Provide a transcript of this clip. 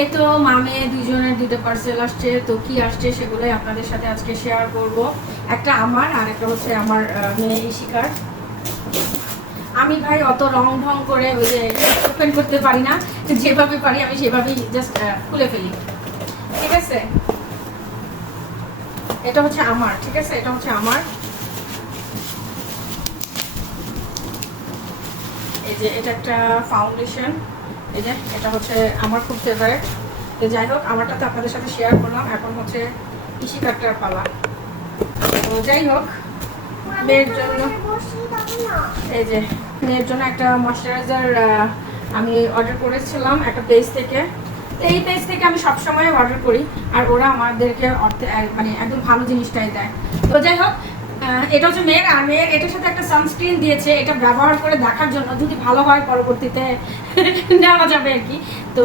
এই তো মামে দুজনের দুটো পার্সেল আসছে, তো কি আসছে সেগুলোই আপনাদের সাথে আজকে শেয়ার করব। একটা আমার আর একটা হচ্ছে আমার মেয়ে ইশিকার। আমি ভাই অত রং ঢং করে ওই যে ওপেন করতে পারি না, যেভাবে পারি আমি সেভাবেই জাস্ট খুলে ফেলি। ঠিক আছে, এটা হচ্ছে আমার, ঠিক আছে, এটা হচ্ছে আমার। এই যে এটা একটা ফাউন্ডেশন, এই যে এটা হচ্ছে আমার খুব ফেভারিট। তো যাই হোক, আমারটা তো আপনাদের সাথে শেয়ার করলাম, এখন হচ্ছে ইশিকারটার পালা। তো যাই হোক, মেয়ের জন্য এই যে মেয়ের জন্য একটা ময়শ্চারাইজার আমি অর্ডার করেছিলাম একটা পেজ থেকে। এই পেজ থেকে আমি সবসময় অর্ডার করি, আর ওরা আমাদেরকে মানে একদম ভালো জিনিসটাই দেয়। তো যাই হোক, এটা হচ্ছে মেয়ের, আর মেয়ের এটার সাথে একটা সানস্ক্রিন দিয়েছে, এটা ব্যবহার করে দেখার জন্য যদি ভালো হয় পরবর্তীতে নেওয়া যাবে আর কি। তো